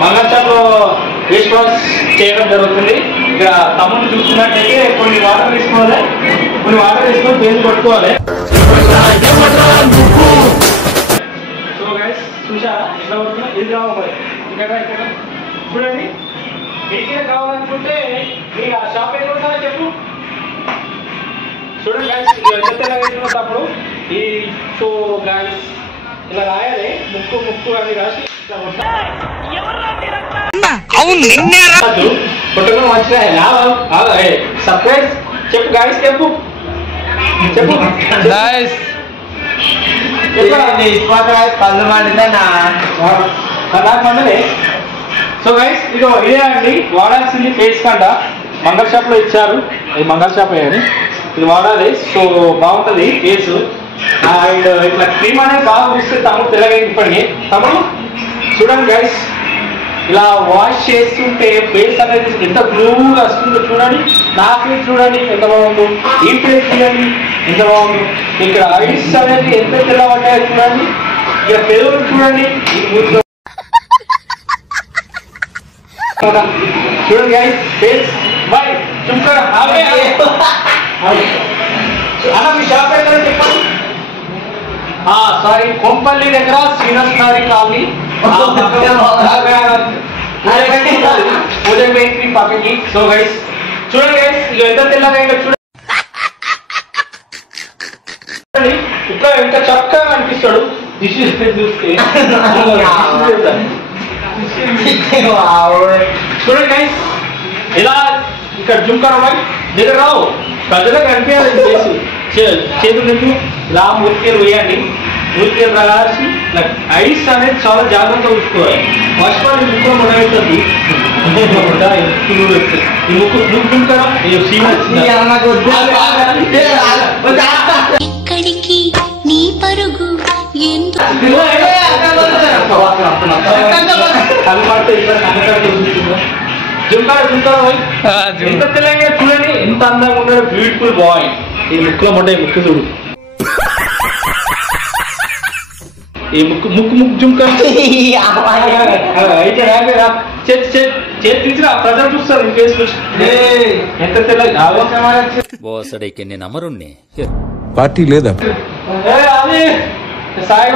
మంగళంలో face wash చేయడం జరుగుతుంది. ఇక్కడ తమ్ముడు చూస్తున్నట్టయితే కొన్ని వాటర్ వేసుకోవాలి, కొన్ని వాటర్ వేసుకొని ఫేస్ కొట్టుకోవాలి. సో గైస్ చూసారా ఎట్లా పడుతున్నా? ఇది కావాలి ఇక్కడ ఇక్కడ చూడండి. మీకే కావాలనుకుంటే మీకు ఆ షాప్ ఎక్కడ ఉంటుందో చెప్పు. చూడండి గైస్ ఎంత వేసుకున్నప్పుడు ఈ సో గైస్ ఇలా రాయాలి. ముక్కు ముక్కు అని రాసి పుట్టుకుని వచ్చినాయి. సర్ప్రైజ్ చెప్పు గైస్, చెప్పు చెప్పు గైస్. పళ్ళు మండితే నాకు మండలే. సో గైస్ ఇదో ఇదే అండి వాడాల్సింది ఫేస్ కంట. మంగళ షాప్ లో ఇచ్చారు, ఇది మంగళ షాప్ అయ్యారు. ఇది వాడాలి. సో బాగుంటుంది ఫేస్. అండ్ ఇట్లా క్రీమ్ అనేది బాగా పూస్తే తమ్ముడు తెల్లగైపోయింది. తమ్ముడు చూడండి గైస్, ఇలా వాష్ చేస్తుంటే ఫేస్ అనేది ఎంత గ్లూగా వస్తుందో చూడండి. నా ఫేస్ చూడండి ఎంత బాగుందో, ఈ ఫేస్ చూడండి ఎంత బాగుందో. ఇక్కడ ఐస్ అనేది ఎంత తెల్ల పడ్డాయో చూడండి. ఇక్కడ పెరుగు చూడండి చూడండి గైస్ ఫేస్ బై చుక్కర. అలా మీ షాప్ ఎక్కడ చెప్పండి. సారీ, కొంపల్లి దగ్గర శ్రీనివాస్ నగర్ కాలనీ పూజ బేకరీ పక్కకి. సో గైస్ చూడండి గైస్ ఇది ఎంత తెల్లగా చూడండి. ఇక్కడ ఎంత చక్కగా అనిపిస్తాడు. దిస్ ఇస్ చూస్తే చూడండి గైస్ ఇలా ఇక్కడ జుంకర్ అమ్మాయి దగ్గర రావు ప్రజలకు అనిపించాలి. చేతులు నుంచి ఇలా మూతికేలు వేయండి. మూతికేలు రాసి ఐస్ అనేది చాలా జాగ్రత్తగా చూసుకోవాలి. వర్షపాలు ముక్కు మొదలవుతుంది. ఈ ముక్కు ముక్కు జుంకరా ఎక్కడికి నీ పరుగు జుంకర జుంకర ఎంత తెలంగా చూడండి ఎంత అందంగా ఉన్నాడు. Beautiful bye. ఈ ముక్కులో మొట్ట ముక్కు చూడు. ఈ ముక్కు ముక్కు ముక్కు జుంకర అయితే చేతి తీసిరా ప్రజలు చూస్తారు. ఫేస్ ఎంత తెల్లగా బోసడైకి నేను అమరుణ్ణి పార్టీ లేదా అదే సాయి